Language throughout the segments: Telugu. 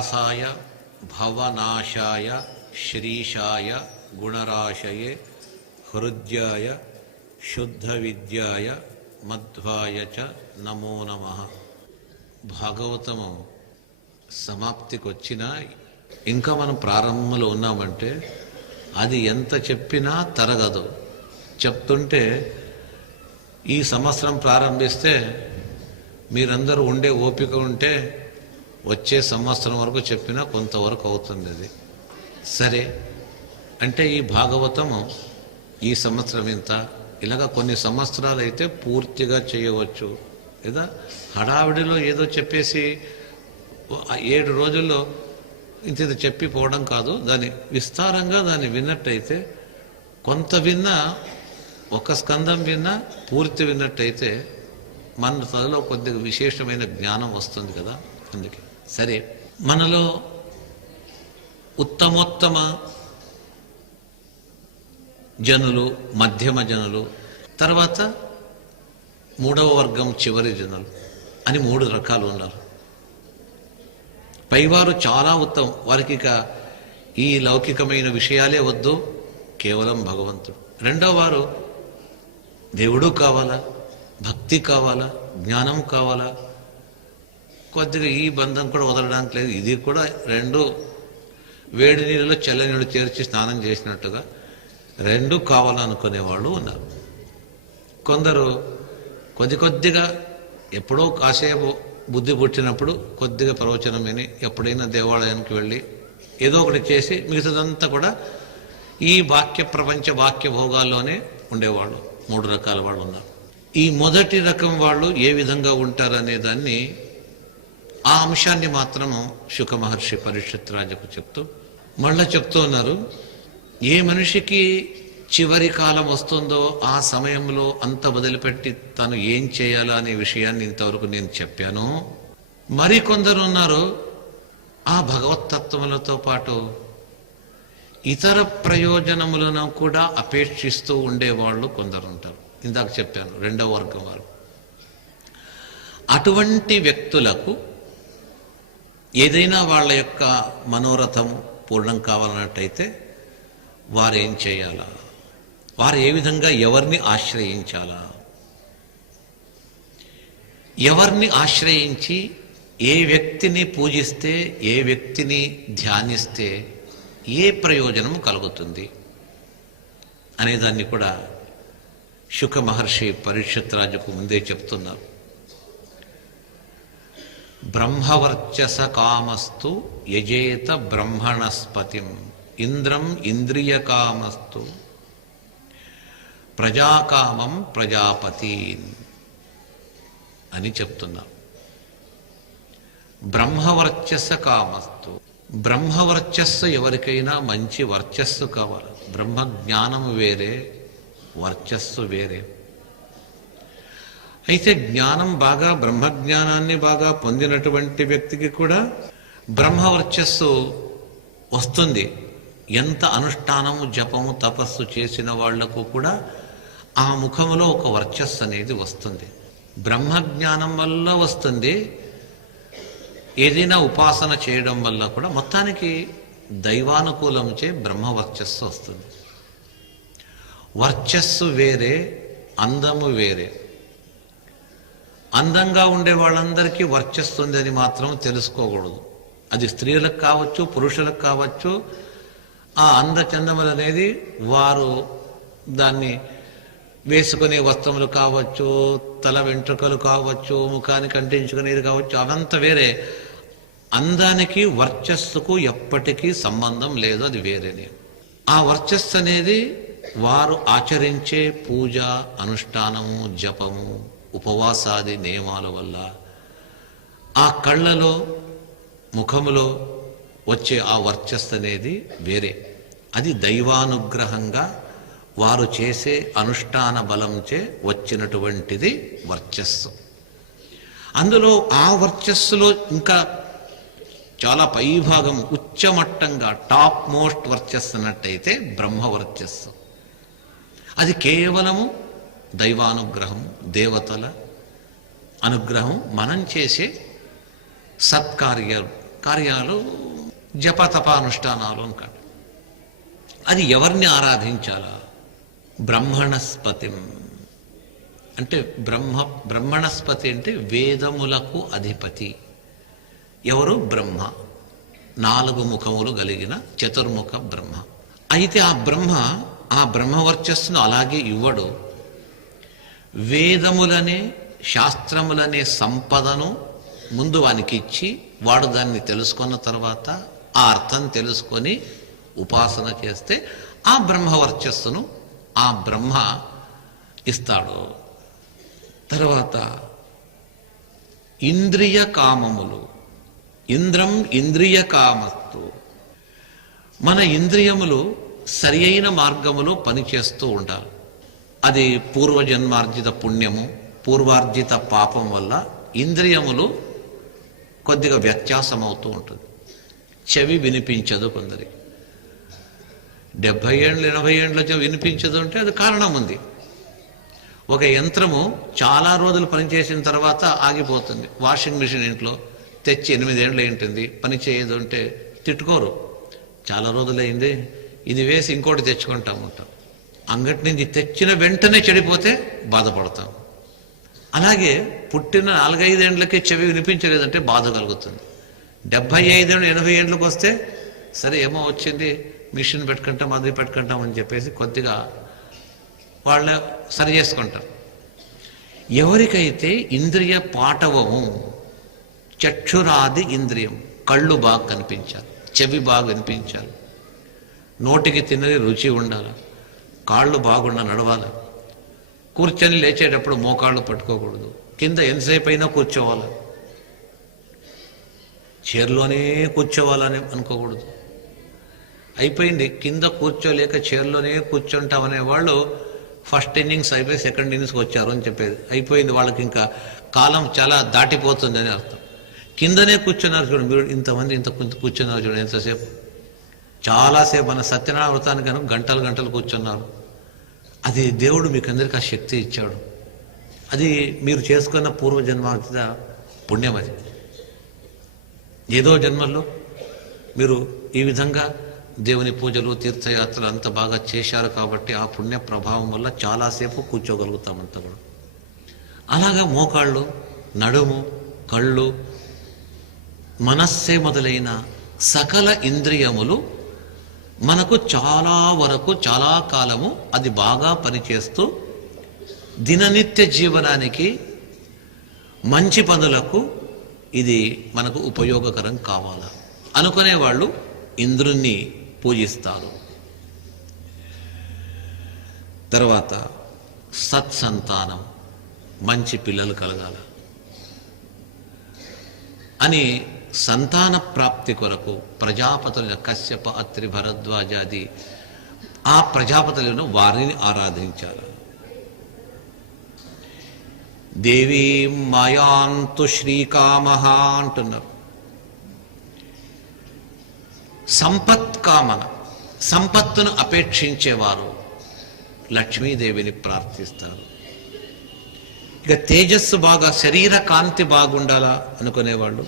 వ్యాసాయ భవనాశాయ శ్రీశాయ గుణరాశయే హృద్యాయ శుద్ధ విద్యాయ మధ్వాయ చ నమో నమః. భాగవతము సమాప్తికి వచ్చినా ఇంకా మనం ప్రారంభంలో ఉన్నామంటే అది ఎంత చెప్పినా తరగదు. చెప్తుంటే ఈ సంవత్సరం ప్రారంభిస్తే మీరందరూ ఉండే ఓపిక ఉంటే వచ్చే సంవత్సరం వరకు చెప్పినా కొంతవరకు అవుతుంది. అది సరే అంటే ఈ భాగవతము ఈ సంవత్సరం ఇంత, ఇలాగా కొన్ని సంవత్సరాలు అయితే పూర్తిగా చేయవచ్చు. లేదా హడావిడిలో ఏదో చెప్పేసి 7 రోజుల్లో ఇంత చెప్పి పోవడం కాదు. దాన్ని విస్తారంగా దాన్ని విన్నట్టయితే కొంత విన్నా, ఒక స్కందం విన్నా పూర్తి విన్నట్టయితే మన తలలో కొద్దిగా విశేషమైన జ్ఞానం వస్తుంది కదా. అందుకే సరే, మనలో ఉత్తమోత్తమ జనులు, మధ్యమ జనులు, తర్వాత 3వ వర్గం చివరి జనులు అని 3 రకాలు ఉన్నారు. పైవారు చాలా ఉత్తమం, వారికి ఇక ఈ లౌకికమైన విషయాలే వద్దు, కేవలం భగవంతుడు. 2వ వారు దేవుడు కావాలా, భక్తి కావాలా, జ్ఞానం కావాలా, కొద్దిగా ఈ బంధం కూడా వదలడానికి లేదు. ఇది కూడా 2 వేడి నీళ్ళలో చల్ల నీళ్ళు చేర్చి స్నానం చేసినట్టుగా 2 కావాలనుకునే వాళ్ళు ఉన్నారు. కొందరు కొద్దిగా ఎప్పుడో కాసేపు బుద్ధి పుట్టినప్పుడు కొద్దిగా ప్రవచనం విని ఎప్పుడైనా దేవాలయానికి వెళ్ళి ఏదో ఒకటి చేసి మిగతాదంతా కూడా ఈ వాక్య ప్రపంచ వాక్య భోగాల్లోనే ఉండేవాళ్ళు. 3 రకాల వాళ్ళు ఉన్నారు. ఈ మొదటి రకం వాళ్ళు ఏ విధంగా ఉంటారనే దాన్ని, ఆ అంశాన్ని మాత్రము శుక మహర్షి పరీక్షిత్ రాజుకు చెప్తూ మళ్ళా చెప్తూ ఉన్నారు. ఏ మనిషికి చివరి కాలం వస్తుందో ఆ సమయంలో అంత వదిలిపెట్టి తను ఏం చేయాలో అనే విషయాన్ని ఇంతవరకు నేను చెప్పాను. మరికొందరు ఉన్నారు ఆ భగవత్తత్వములతో పాటు ఇతర ప్రయోజనములను కూడా అపేక్షిస్తూ ఉండేవాళ్ళు కొందరు ఉంటారు. ఇందాక చెప్పాను 2వ వర్గం వారు. అటువంటి వ్యక్తులకు ఏదైనా వాళ్ళ యొక్క మనోరథం పూర్ణం కావాలన్నట్టయితే వారు ఏం చేయాలా, వారు ఏ విధంగా ఎవరిని ఆశ్రయించాలా, ఎవరిని ఆశ్రయించి ఏ వ్యక్తిని పూజిస్తే, ఏ వ్యక్తిని ధ్యానిస్తే ఏ ప్రయోజనము కలుగుతుంది అనేదాన్ని కూడా శుక మహర్షి పరీక్షిత్ రాజుకు ముందే చెప్తున్నారు. బ్రహ్మవర్చస కామస్తు యజేత బ్రహ్మణస్పతిం ఇంద్రం ఇంద్రియ కామస్తు ప్రజాకామం ప్రజాపతి అని చెప్తున్నారు. బ్రహ్మవర్చస కామస్తు, బ్రహ్మవర్చస్సు ఎవరికైనా మంచి వర్చస్సు కావాలి. బ్రహ్మజ్ఞానం వేరే, వర్చస్సు వేరే. అయితే జ్ఞానం బాగా, బ్రహ్మజ్ఞానాన్ని బాగా పొందినటువంటి వ్యక్తికి కూడా బ్రహ్మవర్చస్సు వస్తుంది. ఎంత అనుష్ఠానము, జపము, తపస్సు చేసిన వాళ్లకు కూడా ఆ ముఖములో ఒక వర్చస్సు అనేది వస్తుంది. బ్రహ్మజ్ఞానం వల్ల వస్తుంది, ఏదైనా ఉపాసన చేయడం వల్ల కూడా మొత్తానికి దైవానుకూలంచే బ్రహ్మవర్చస్సు వస్తుంది. వర్చస్సు వేరే, అందము వేరే. అందంగా ఉండే వాళ్ళందరికీ వర్చస్సు ఉంది అని మాత్రం తెలుసుకోకూడదు. అది స్త్రీలకు కావచ్చు, పురుషులకు కావచ్చు. ఆ అందచందములు అనేది వారు దాన్ని వేసుకునే వస్త్రములు కావచ్చు, తల వెంట్రుకలు కావచ్చు, ముఖానికి అంటించుకునేది కావచ్చు, అవంతా వేరే. అందానికి వర్చస్సుకు ఎప్పటికీ సంబంధం లేదు, అది వేరేనే. ఆ వర్చస్సు అనేది వారు ఆచరించే పూజ, అనుష్ఠానము, జపము, ఉపవాసాది నియమాల వల్ల ఆ కళ్ళలో, ముఖములో వచ్చే ఆ వర్చస్సు అనేది వేరే. అది దైవానుగ్రహంగా వారు చేసే అనుష్ఠాన బలంచే వచ్చినటువంటిది వర్చస్సు. అందులో ఆ వర్చస్సులో ఇంకా చాలా పైభాగం, ఉచ్చమట్టంగా టాప్ మోస్ట్ వర్చస్సు అన్నట్టయితే బ్రహ్మవర్చస్సు. అది కేవలము దైవానుగ్రహం, దేవతల అనుగ్రహం, మనం చేసే సత్కార్య కార్యాలు, జపతపానుష్ఠానాలు అనుకోండి. అది ఎవరిని ఆరాధించాలా? బ్రహ్మణస్పతిం అంటే బ్రహ్మణస్పతి అంటే వేదములకు అధిపతి. ఎవరు? బ్రహ్మ. 4 ముఖములు కలిగిన చతుర్ముఖ బ్రహ్మ. అయితే ఆ బ్రహ్మవర్చస్సును అలాగే ఇవ్వడు. వేదములనే, శాస్త్రములనే సంపదను ముందు వానికి ఇచ్చి, వాడు దాన్ని తెలుసుకున్న తర్వాత ఆ అర్థం తెలుసుకొని ఉపాసన చేస్తే ఆ బ్రహ్మవర్చస్సును ఆ బ్రహ్మ ఇస్తాడు. తర్వాత ఇంద్రియ కామములు. ఇంద్రం ఇంద్రియ కామస్తు. మన ఇంద్రియములు సరి అయిన మార్గములో పనిచేస్తూ ఉండాలి. అది పూర్వజన్మార్జిత పుణ్యము, పూర్వార్జిత పాపం వల్ల ఇంద్రియములు కొద్దిగా వ్యత్యాసం అవుతూ ఉంటుంది. చెవి వినిపించదు కొందరికి. 70 ఏళ్ళు 80 ఏళ్ళ వినిపించదు అంటే అది కారణం ఉంది. ఒక యంత్రము చాలా రోజులు పనిచేసిన తర్వాత ఆగిపోతుంది. వాషింగ్ మిషన్ ఇంట్లో తెచ్చి 8 ఏళ్ళు ఏంటుంది పని చేయదు అంటే తిట్టుకోరు. చాలా రోజులైంది, ఇది వేసి ఇంకోటి తెచ్చుకుంటా ఉంటాం. అంగటి నుంచి తెచ్చిన వెంటనే చెడిపోతే బాధపడతాం. అలాగే పుట్టిన 4-5 ఏళ్ళకే చెవి వినిపించలేదంటే బాధ కలుగుతుంది. 75 ఏళ్ళు 80 ఏళ్ళకి వస్తే సరే ఏమో వచ్చింది, మిషన్ పెట్టుకుంటాం, అది పెట్టుకుంటాం అని చెప్పేసి కొద్దిగా వాళ్ళు సరి చేసుకుంటారు. ఎవరికైతే ఇంద్రియ పాటవము, చక్షురాది ఇంద్రియం, కళ్ళు బాగా కనిపించాలి, చెవి బాగా వినిపించాలి, నోటికి తిన్నది రుచి ఉండాలి, కాళ్ళు బాగుండా నడవాలి, కూర్చొని లేచేటప్పుడు మోకాళ్ళు పట్టుకోకూడదు, కింద ఎంతసేపు అయినా కూర్చోవాలి, చైర్లోనే కూర్చోవాలని అనుకోకూడదు. అయిపోయింది, కింద కూర్చోలేక చైర్లోనే కూర్చుంటామనే వాళ్ళు ఫస్ట్ ఇన్నింగ్స్ అయిపోయి సెకండ్ ఇన్నింగ్స్కి వచ్చారు అని చెప్పేది. అయిపోయింది, వాళ్ళకి ఇంకా కాలం చాలా దాటిపోతుంది అని అర్థం. కిందనే కూర్చున్నారు చూడండి, మీరు ఇంతమంది ఇంత కూర్చున్నారు చూడండి, ఎంతసేపు, చాలాసేపు. మన సత్యనారాయణ వ్రతానికి కనుక గంటలు గంటలు కూర్చున్నారు. అది దేవుడు మీకు అందరికీ ఆ శక్తి ఇచ్చాడు. అది మీరు చేసుకున్న పూర్వజన్మార్జిత పుణ్యం. అది ఏదో జన్మల్లో మీరు ఈ విధంగా దేవుని పూజలు, తీర్థయాత్రలు అంత బాగా చేశారు కాబట్టి ఆ పుణ్య ప్రభావం వల్ల చాలాసేపు కూర్చోగలుగుతామంతా కూడా. అలాగా మోకాళ్ళు, నడుము, కళ్ళు, మనస్సే మొదలైన సకల ఇంద్రియములు మనకు చాలా వరకు, చాలా కాలము అది బాగా పనిచేస్తూ దిననిత్య జీవనానికి, మంచి పనులకు ఇది మనకు ఉపయోగకరం కావాలా అనుకునే వాళ్ళు ఇంద్రుణ్ణి పూజిస్తారు. తర్వాత సత్సంతానం, మంచి పిల్లలు కలగాల అని సంతాన ప్రాప్తి కొరకు ప్రజాపతులైన కశ్యప, అత్రి, భరద్వాజాది ఆ ప్రజాపతులను వారిని ఆరాధించారు. దేవీం మాయాంతు శ్రీకామః అంటున్నారు. సంపత్కామన, సంపత్తును అపేక్షించేవారు లక్ష్మీదేవిని ప్రార్థిస్తారు. ఇక తేజస్సు బాగా, శరీర కాంతి బాగుండాలా అనుకునేవాళ్ళు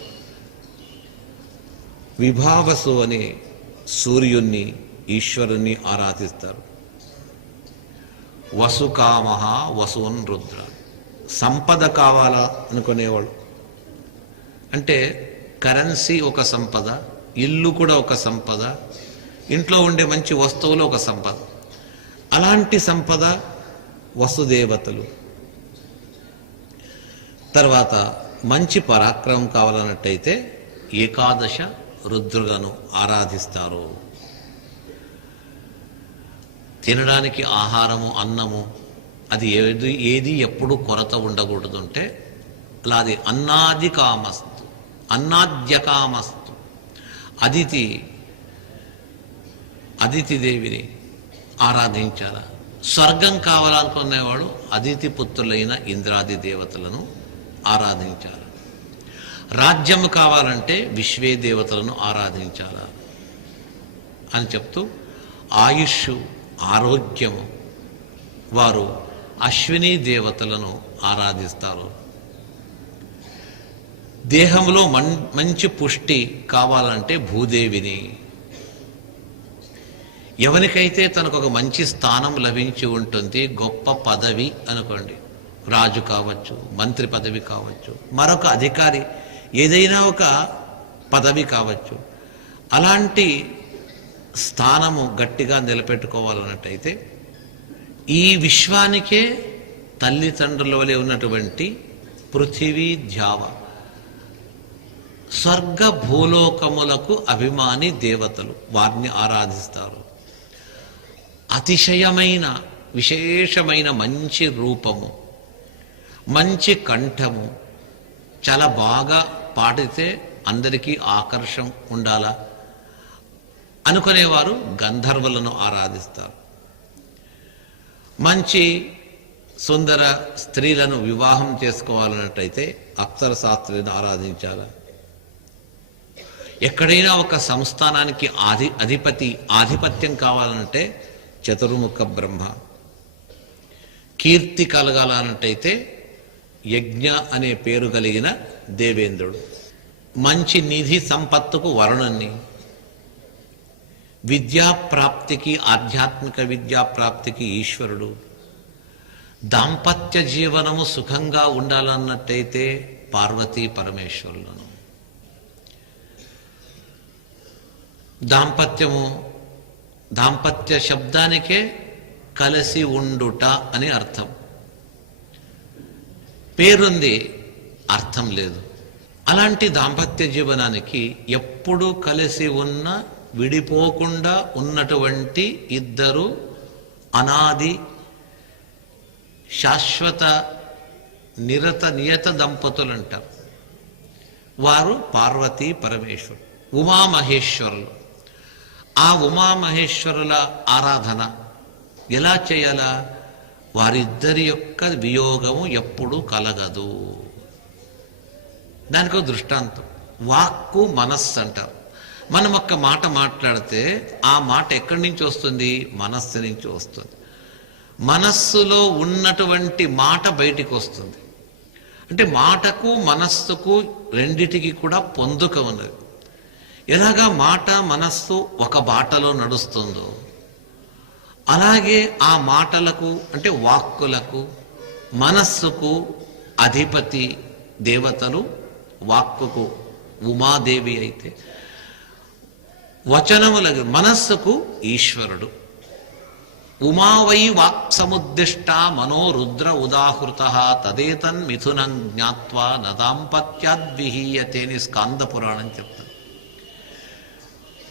విభావసు అనే సూర్యుణ్ణి, ఈశ్వరుణ్ణి ఆరాధిస్తారు. వసుకామః వసున్ రుద్ర, సంపద కావాలా అనుకునేవాళ్ళు, అంటే కరెన్సీ ఒక సంపద, ఇల్లు కూడా ఒక సంపద, ఇంట్లో ఉండే మంచి వస్తువులు ఒక సంపద. అలాంటి సంపద వసుదేవతలు. తర్వాత మంచి పరాక్రమం కావాలన్నట్టయితే ఏకాదశ రుద్రులను ఆరాధిస్తారు. తినడానికి ఆహారము, అన్నము అది ఏది ఎప్పుడు కొరత ఉండకూడదు. అంటే అలా అది అన్నాది కామస్తు, అన్నాద్య కామస్తు. అదితి దేవిని ఆరాధించాల. స్వర్గం కావాలనుకునేవాడు అదితి పుత్రులైన ఇంద్రాది దేవతలను ఆరాధించాలి. రాజ్యం కావాలంటే విశ్వే దేవతలను ఆరాధించాల అని చెప్తూ ఆయుష్, ఆరోగ్యము వారు అశ్విని దేవతలను ఆరాధిస్తారు. దేహంలో మంచి పుష్టి కావాలంటే భూదేవిని. ఎవరికైతే తనకు ఒక మంచి స్థానం లభించి ఉంటుంది, గొప్ప పదవి అనుకోండి, రాజు కావచ్చు, మంత్రి పదవి కావచ్చు, మరొక అధికారి ఏదైనా ఒక పదవి కావచ్చు, అలాంటి స్థానము గట్టిగా నిలబెట్టుకోవాలన్నట్టయితే ఈ విశ్వానికే తల్లిదండ్రుల వలె ఉన్నటువంటి పృథివీ ధ్యావ స్వర్గ భూలోకములకు అభిమాని దేవతలు, వారిని ఆరాధిస్తారు. అతిశయమైన విశేషమైన మంచి రూపము, మంచి కంఠము, చాలా బాగా పాడితే అందరికీ ఆకర్షణ ఉండాలా అనుకునేవారు గంధర్వులను ఆరాధిస్తారు. మంచి సుందర స్త్రీలను వివాహం చేసుకోవాలన్నట్టయితే అప్సరశాస్త్రులను ఆరాధించాలి. ఎక్కడైనా ఒక సంస్థానానికి ఆధిపత్యం కావాలంటే చతుర్ముఖ బ్రహ్మ. కీర్తి కలగాలన్నట్టయితే యజ్ఞ అనే పేరు కలిగిన దేవేంద్రుడు. మంచి నిధి సంపత్తుకు వరుణుణ్ణి. విద్యాప్రాప్తికి, ఆధ్యాత్మిక విద్యాప్రాప్తికి ఈశ్వరుడు. దాంపత్య జీవనము సుఖంగా ఉండాలన్నట్టయితే పార్వతీ పరమేశ్వరులను. దాంపత్య శబ్దానికే కలిసి ఉండుట అని అర్థం. పేరుంది, అర్థం లేదు. అలాంటి దాంపత్య జీవనానికి ఎప్పుడు కలిసి ఉన్న, విడిపోకుండా ఉన్నటువంటి ఇద్దరు అనాది శాశ్వత నియత దంపతులు అంటారు. వారు పార్వతీ పరమేశ్వరుడు, ఉమామహేశ్వరులు. ఆ ఉమామహేశ్వరుల ఆరాధన ఎలా చేయాలా? వారిద్దరి యొక్క వియోగము ఎప్పుడు కలగదు. దానికి ఒక దృష్టాంతం వాక్కు మనస్సు అంటారు. మనం ఒక్క మాట మాట్లాడితే ఆ మాట ఎక్కడి నుంచి వస్తుంది? మనస్సు నుంచి వస్తుంది. మనస్సులో ఉన్నటువంటి మాట బయటికి వస్తుంది. అంటే మాటకు మనస్సుకు రెండిటికి కూడా పొందుక ఉన్నది. ఎలాగా మాట మనస్సు ఒక బాటలో నడుస్తుందో అలాగే ఆ మాటలకు అంటే వాక్కులకు మనస్సుకు అధిపతి దేవతలు. వాక్కుకు ఉమాదేవి అయితే వచనములకు మనస్సుకు ఈశ్వరుడు. ఉమావై వాక్ సముద్దిష్ట మనో రుద్ర ఉదాహృత తదేతన్ మిథునం జ్ఞాత్వా నదాంపత్యాద్విహీయతే అని స్కాంద పురాణం చెప్తుంది.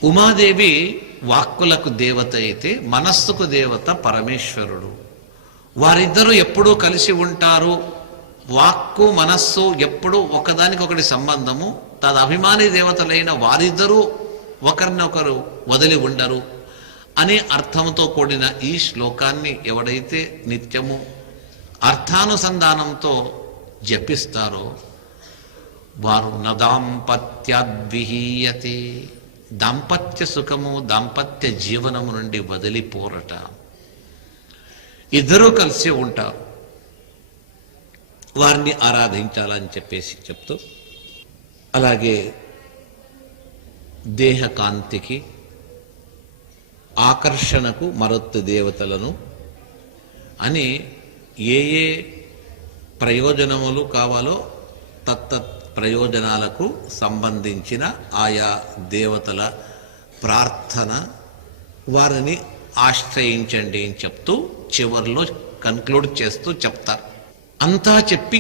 ఉమాదేవి వాక్కులకు దేవత అయితే మనస్సుకు దేవత పరమేశ్వరుడు. వారిద్దరూ ఎప్పుడూ కలిసి ఉంటారు. వాక్కు మనస్సు ఎప్పుడు ఒకదానికొకటి సంబంధము. తదభిమాని దేవతలైన వారిద్దరూ ఒకరినొకరు వదిలి ఉండరు అనే అర్థంతో కూడిన ఈ శ్లోకాన్ని ఎవడైతే నిత్యము అర్థానుసంధానంతో జపిస్తారో వారు నదాంపత్యాద్విహీయతే, దాంపత్య సుఖము దాంపత్య జీవనము నుండి వదిలిపోరట. ఇద్దరూ కలిసి ఉంటారు. వారిని ఆరాధించాలని చెప్పేసి చెప్తూ, అలాగే దేహకాంతికి ఆకర్షణకు మరొత్తు దేవతలను అని ఏ ఏ ప్రయోజనములు కావాలో తత్తత్ ప్రయోజనాలకు సంబంధించిన ఆయా దేవతల ప్రార్థన వారిని ఆశ్రయించండి అని చెప్తూ చివరిలో కన్క్లూడ్ చేస్తూ చెప్తారు. అంతా చెప్పి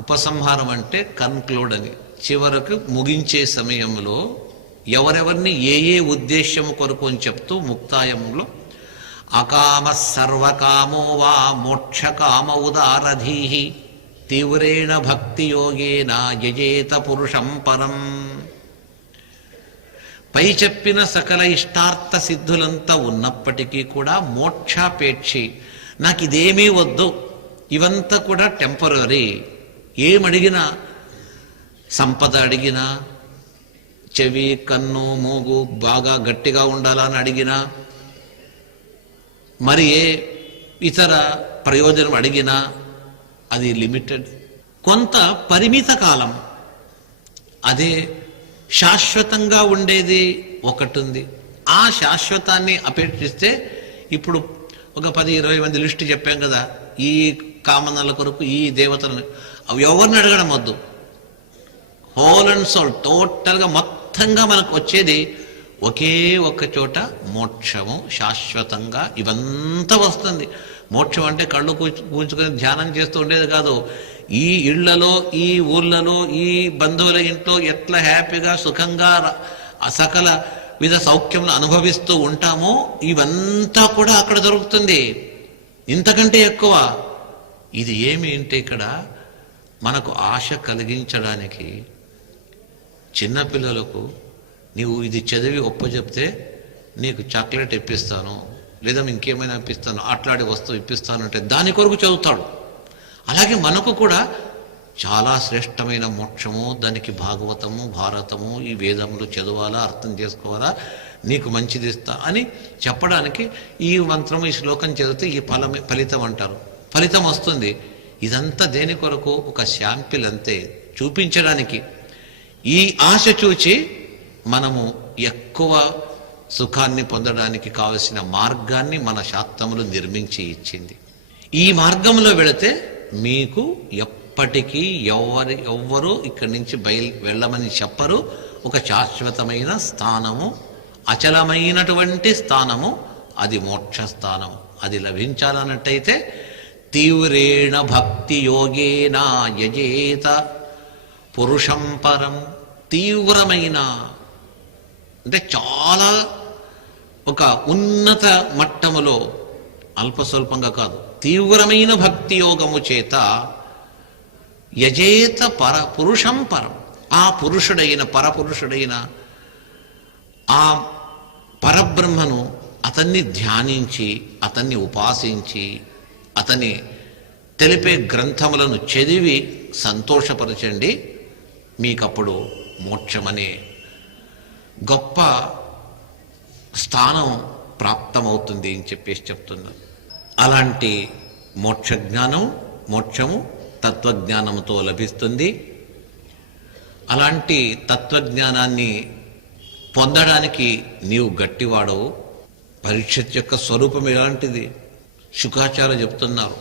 ఉపసంహారం అంటే కన్క్లూడ్ అని చివరకు ముగించే సమయంలో ఎవరెవరిని ఏ ఏ ఉద్దేశ్యము కొరకు అని చెప్తూ ముక్తాయంలో అకామ సర్వకామో వా మోక్షకామ ఉదారధీహి తీవ్రేణ భక్తి యోగేన యజేత పురుషం పరం. పై చెప్పిన సకల ఇష్టార్థ సిద్ధులంతా ఉన్నప్పటికీ కూడా మోక్షాపేక్షి, నాకు ఇదేమీ వద్దు, ఇవంతా కూడా టెంపరరీ. ఏమడిగినా, సంపద అడిగినా, చెవి కన్ను మూగు బాగా గట్టిగా ఉండాలని అడిగినా, మరి ఏ ఇతర ప్రయోజనం అడిగినా అది లిమిటెడ్. కొంత పరిమిత కాలం అదే శాశ్వతంగా ఉండేది ఒకటి ఉంది. ఆ శాశ్వతాన్ని అపేక్షిస్తే ఇప్పుడు ఒక 10-20 మంది లిస్టు చెప్పాం కదా, ఈ కామనల కొరకు ఈ దేవతలను, అవి ఎవరిని అడగడం వద్దు. హోల్ అండ్ సోల్ టోటల్గా మొత్తంగా మనకు వచ్చేది ఒకే ఒక్క చోట మోక్షము. శాశ్వతంగా ఇవంతా వస్తుంది. మోక్షం అంటే కళ్ళు కూర్చుకొని ధ్యానం చేస్తూ ఉండేది కాదు. ఈ ఇళ్లలో, ఈ ఊర్లలో, ఈ బంధువుల ఇంట్లో ఎట్లా హ్యాపీగా సుఖంగా సకల విధ సౌఖ్యములు అనుభవిస్తూ ఉంటామో ఇవంతా కూడా అక్కడ దొరుకుతుంది. ఇంతకంటే ఎక్కువ. ఇది ఏమి అంటే ఇక్కడ మనకు ఆశ కలిగించడానికి, చిన్నపిల్లలకు నీవు ఇది చదివి ఒప్పచెప్తే నీకు చాక్లెట్ ఇప్పిస్తాను, లేదా ఇంకేమైనా ఇప్పిస్తాను, ఆటలాడే వస్తువు ఇప్పిస్తాను అంటే దాని కొరకు చదువుతాడు. అలాగే మనకు కూడా చాలా శ్రేష్టమైన మోక్షము, దానికి భాగవతము, భారతము, ఈ వేదములు చదవాలా, అర్థం చేసుకోవాలా, నీకు మంచిది ఇస్తా అని చెప్పడానికి ఈ మంత్రము, ఈ శ్లోకం చదివితే ఈ ఫలితం అంటారు. ఫలితం వస్తుంది. ఇదంతా దేని కొరకు? ఒక శాంపిల్ అంతే, చూపించడానికి. ఈ ఆశ చూచి మనము ఎక్కువ సుఖాన్ని పొందడానికి కావలసిన మార్గాన్ని మన శాస్త్రములు నిర్మించి ఇచ్చింది. ఈ మార్గంలో వెళితే మీకు ఎప్పటికీ ఎవ్వరూ ఇక్కడి నుంచి వెళ్ళమని చెప్పరు. ఒక శాశ్వతమైన స్థానము, అచలమైనటువంటి స్థానము, అది మోక్ష స్థానము. అది లభించాలన్నట్టయితే తీవ్రేణ భక్తి యోగేన యజేత పురుషం పరం. తీవ్రమైన అంటే చాలా ఒక ఉన్నత మట్టములో, అల్పస్వల్పంగా కాదు, తీవ్రమైన భక్తి యోగము చేత యజేత పురుషం పరం. ఆ పురుషుడైన, పరపురుషుడైన ఆ పరబ్రహ్మను అతన్ని ధ్యానించి, అతన్ని ఉపాసించి, అతని తెలిపే గ్రంథములను చదివి సంతోషపరచండి. మీకప్పుడు మోక్షమనే గొప్ప స్థానం ప్రాప్తమవుతుంది అని చెప్పేసి చెప్తున్నాను. అలాంటి మోక్షము తత్వజ్ఞానంతో లభిస్తుంది. అలాంటి తత్వజ్ఞానాన్ని పొందడానికి నీవు గట్టివాడవు. పరీక్షిత్ యొక్క స్వరూపం ఎలాంటిది? శుకాచార్య చెప్తున్నారు,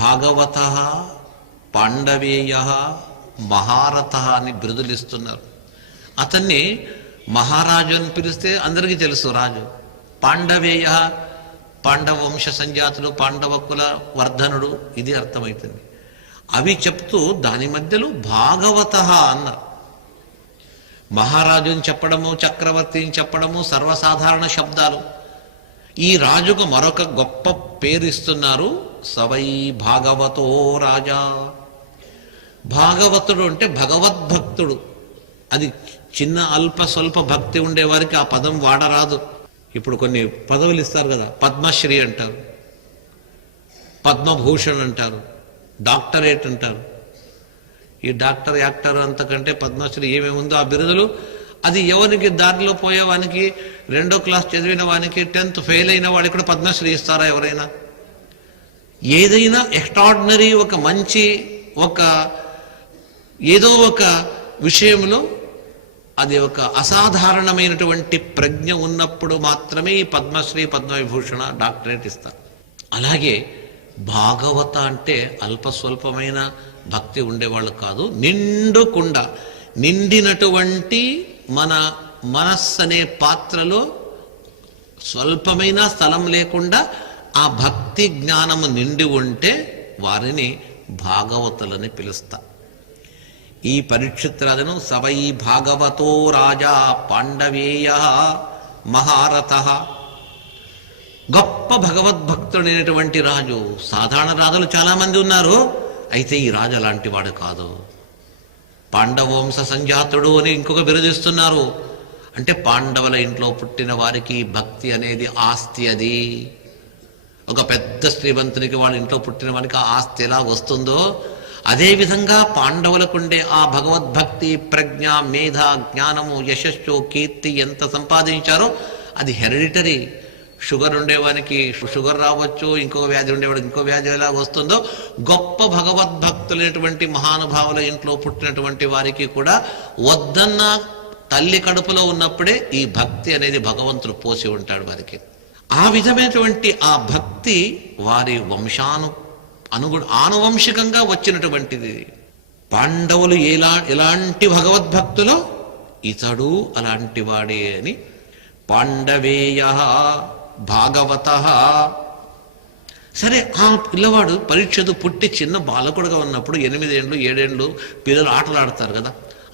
భాగవత పాండవేయ మహారథ అని బిరుదులిస్తున్నారు. అతన్ని మహారాజు అని పిలిస్తే అందరికీ తెలుసు రాజు. పాండవేయ, పాండవ వంశ సంజాతులు, పాండవ కుల వర్ధనుడు, ఇది అర్థమవుతుంది. అవి చెప్తూ దాని మధ్యలో భాగవత అన్నారు. మహారాజుని చెప్పడము, చక్రవర్తిని చెప్పడము సర్వసాధారణ శబ్దాలు. ఈ రాజుకు మరొక గొప్ప పేరు ఇస్తున్నారు, సవై భాగవతో రాజా. భాగవతుడు అంటే భగవద్భక్తుడు. అది చిన్న అల్ప స్వల్ప భక్తి ఉండేవారికి ఆ పదం వాడరాదు. ఇప్పుడు కొన్ని పదవులు ఇస్తారు కదా, పద్మశ్రీ అంటారు, పద్మభూషణ్ అంటారు, డాక్టరేట్ అంటారు. ఈ డాక్టర్, యాక్టర్ అంతకంటే పద్మశ్రీ ఏమేముందో ఆ బిరుదులు, అది ఎవరికి దారిలో పోయేవానికి, 2వ క్లాస్ చదివిన వానికి, 10th ఫెయిల్ అయిన వాడికి కూడా పద్మశ్రీ ఇస్తారా ఎవరైనా? ఏదైనా ఎక్స్ట్రాడినరీ, ఒక మంచి, ఏదో ఒక విషయంలో అది ఒక అసాధారణమైనటువంటి ప్రజ్ఞ ఉన్నప్పుడు మాత్రమే ఈ పద్మశ్రీ, పద్మవిభూషణ, డాక్టరేట్ ఇస్తారు. అలాగే భాగవత అంటే అల్పస్వల్పమైన భక్తి ఉండేవాళ్ళు కాదు, నిండుకుండా, నిండినటువంటి మన మనస్సు అనే పాత్రలో స్వల్పమైన స్థలం లేకుండా ఆ భక్తి జ్ఞానము నిండి ఉంటే వారిని భాగవతులని పిలుస్తా. ఈ పరీక్షిత్ రాజును సవై భాగవతో రాజా పాండవేయ మహారథ, గొప్ప భగవద్భక్తుడైనటువంటి రాజు. సాధారణ రాజులు చాలామంది ఉన్నారు, అయితే ఈ రాజు అలాంటి వాడు కాదు. పాండవ వంశ సంజాతుడు అని ఇంకొక బిరుదిస్తున్నారు. అంటే పాండవుల ఇంట్లో పుట్టిన వారికి భక్తి అనేది ఆస్తి. అది ఒక పెద్ద శ్రీమంతునికి వాళ్ళ ఇంట్లో పుట్టిన వారికి ఆ ఆస్తి ఎలా వస్తుందో, అదేవిధంగా పాండవులకుండే ఆ భగవద్భక్తి, ప్రజ్ఞ, మేధ, జ్ఞానము, యశస్సు, కీర్తి ఎంత సంపాదించారో అది హెరిడిటరీ. షుగర్ ఉండేవానికి షుగర్ రావచ్చు, ఇంకో వ్యాధి ఉండేవాడికి ఇంకో వ్యాధి ఎలా వస్తుందో, గొప్ప భగవద్భక్తులైనటువంటి మహానుభావుల ఇంట్లో పుట్టినటువంటి వారికి కూడా వద్దన్న తల్లి కడుపులో ఉన్నప్పుడే ఈ భక్తి అనేది భగవంతుడు పోసి ఉంటాడు వారికి. ఆ విధమైనటువంటి ఆ భక్తి వారి ఆనువంశికంగా వచ్చినటువంటిది. పాండవులు ఎలాంటి భగవద్భక్తులో ఇతడు అలాంటి వాడే అని పాండవేయ భాగవత. సరే, ఆ పిల్లవాడు పరీక్షకు పుట్టి చిన్న బాలకుడుగా ఉన్నప్పుడు 8 ఏళ్ళు 7 ఏళ్ళు పిల్లలు ఆటలు ఆడతారు కదా.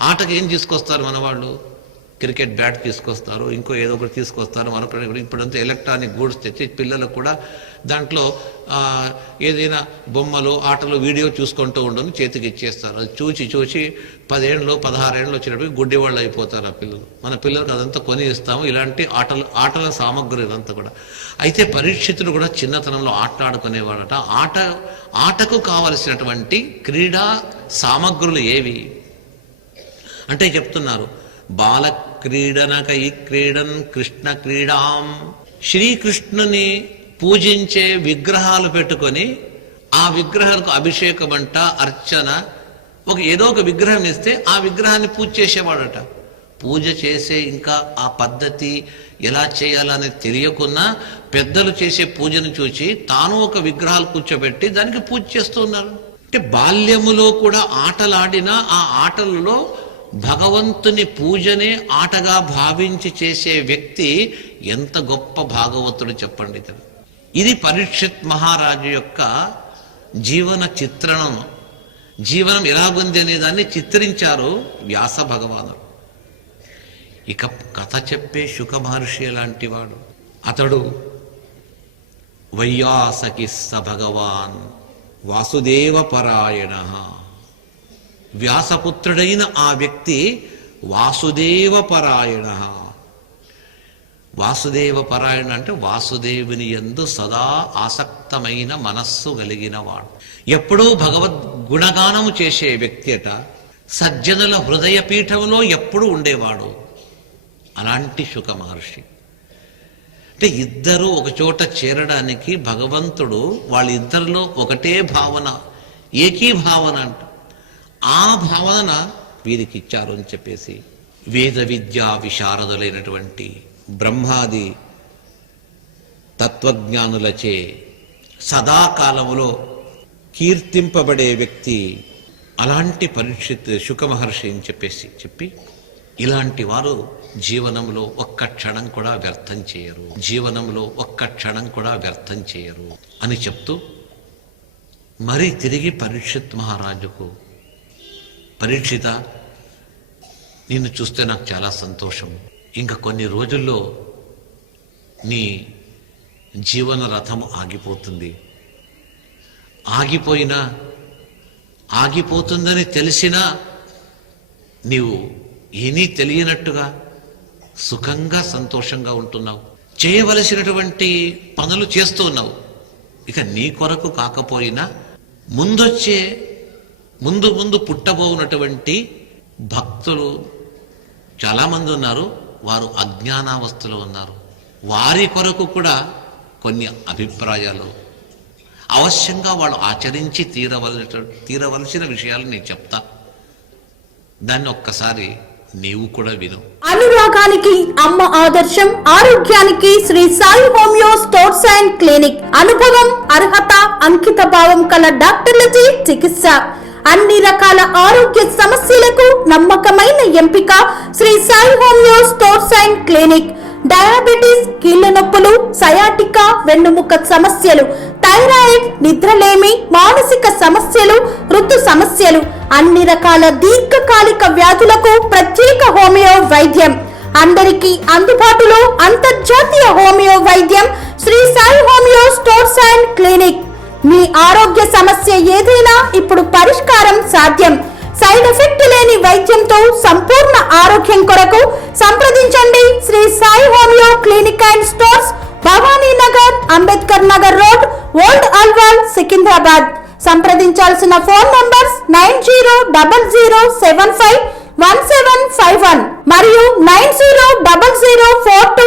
ఆటకి ఏం తీసుకొస్తారు మన వాళ్ళు? క్రికెట్ బ్యాట్ తీసుకొస్తారు, ఇంకో ఏదో ఒకటి తీసుకొస్తారు, మరొకటి. ఇప్పుడంతా ఎలక్ట్రానిక్ గూడ్స్ తెచ్చి పిల్లలకు కూడా దాంట్లో ఏదైనా బొమ్మలు ఆటలు వీడియో చూసుకుంటూ ఉండని చేతికి ఇచ్చేస్తారు. అది చూచి 10 ఏళ్ళు 16 ఏళ్ళు వచ్చినప్పుడు గుడ్డి వాళ్ళు అయిపోతారు ఆ పిల్లలు. మన పిల్లలకు అదంతా కొని ఇస్తాము, ఇలాంటి ఆటల సామగ్రి ఇదంతా కూడా. అయితే పరీక్షితుడు కూడా చిన్నతనంలో ఆటలాడుకునేవాడట. ఆటకు కావలసినటువంటి క్రీడా సామగ్రులు ఏవి అంటే చెప్తున్నారు, బాల క్రీడనకై క్రీడన్ కృష్ణ క్రీడాం. శ్రీకృష్ణుని పూజించే విగ్రహాలు పెట్టుకొని ఆ విగ్రహాలకు అభిషేకం అంట, అర్చన, ఏదో ఒక విగ్రహం ఇస్తే ఆ విగ్రహాన్ని పూజ చేసేవాడట. పూజ చేసే ఇంకా ఆ పద్ధతి ఎలా చేయాలని తెలియకున్నా పెద్దలు చేసే పూజను చూసి తాను ఒక విగ్రహాలు కూర్చోబెట్టి దానికి పూజ చేస్తూ ఉన్నారు. అంటే బాల్యములో కూడా ఆటలాడిన ఆ ఆటలలో భగవంతుని పూజనే ఆటగా భావించి చేసే వ్యక్తి ఎంత గొప్ప భాగవతుడు చెప్పండి. ఇది పరీక్షిత్ మహారాజు యొక్క జీవన చిత్రణం. జీవనం ఎలాగుంది అనే దాన్ని చిత్రించారు వ్యాస భగవానుడు. ఇక కథ చెప్పే శుక మహర్షి లాంటి వాడు. అతడు వైయాసకి స భగవాన్ వాసుదేవ పరాయణ. వ్యాసపుత్రుడైన ఆ వ్యక్తి వాసుదేవ పరాయణ. వాసుదేవ పరాయణ అంటే వాసుదేవుని యందు సదా ఆసక్తమైన మనస్సు కలిగిన వాడు. ఎప్పుడూ భగవద్ గుణగానము చేసే వ్యక్తి అట. సజ్జనుల హృదయ పీఠంలో ఎప్పుడూ ఉండేవాడు. అలాంటి శుక మహర్షి. అంటే ఇద్దరు ఒక చోట చేరడానికి భగవంతుడు వాళ్ళిద్దరిలో ఒకటే భావన, ఏకీభావన అంట. ఆ భావన వీరికి ఇచ్చారు అని చెప్పేసి వేద విద్యా విశారదులైనటువంటి బ్రహ్మాది తత్వజ్ఞానులచే సదాకాలములో కీర్తింపబడే వ్యక్తి అలాంటి పరీక్షిత్ శుక మహర్షి అని చెప్పి ఇలాంటి వారు జీవనంలో ఒక్క క్షణం కూడా వ్యర్థం చేయరు, జీవనంలో ఒక్క క్షణం కూడా వ్యర్థం చేయరు అని చెప్తూ మరి తిరిగి పరీక్షిత్ మహారాజుకు, పరీక్షిత, నిన్ను చూస్తే నాకు చాలా సంతోషం. ఇంకా కొన్ని రోజుల్లో నీ జీవన రథం ఆగిపోతుంది. ఆగిపోతుందని తెలిసినా నీవు ఏమీ తెలియనట్టుగా సుఖంగా సంతోషంగా ఉంటున్నావు. చేయవలసినటువంటి పనులు చేస్తూ ఉన్నావు. ఇక నీ కొరకు కాకపోయినా ముందు పుట్టబోనటువంటి భక్తులు చాలామంది ఉన్నారు. వారు అజ్ఞానావస్థలో ఉన్నారు. వారి కొరకు కూడా కొన్ని అభిప్రాయాలు అవశ్యంగా వాళ్ళు ఆచరించి తీరవలసిన విషయాలు నేను చెప్తా. దాన్ని ఒక్కసారి నీవు కూడా విను. అనురాగానికి అమ్మ ఆదర్శం, ఆరోగ్యానికి Shri Sai homeo stores and clinic. అనుభవం, అర్హత, అంకిత భావం కల డాక్టర్లచే చికిత్స. అన్ని రకాల ఆరోగ్య సమస్యలకు నమ్మకమైన ఎంపిక Shri Sai homeo stores and clinic. Diabetes, కీళ్ల నొప్పులు, సయాటికా, వెన్నుముక సమస్యలు, థైరాయిడ్, నిద్రలేమి, మానసిక సమస్యలు, ఋతు సమస్యలు, అన్ని రకాల దీర్ఘకాలిక వ్యాధులకు ప్రత్యేక హోమియో వైద్యం. అందరికీ అందుబాటులో అంతర్జాతీయ హోమియో వైద్యం Shri Sai homeo stores and clinic. మీ ఆరోగ్య సమస్య ఏదైనా ఇప్పుడు పరిష్కారం సాధ్యం. సైడ్ ఎఫెక్ట్ లేని వైద్యంతో సంపూర్ణ ఆరోగ్యం కొరకు సంప్రదించండి Shri Sai homeo clinic and stores, Bhavani Nagar, Ambedkar Nagar road, old Alwal, Secunderabad. సంప్రదించాల్సిన ఫోన్ నంబర్స్ 9000751751 మరియు 900042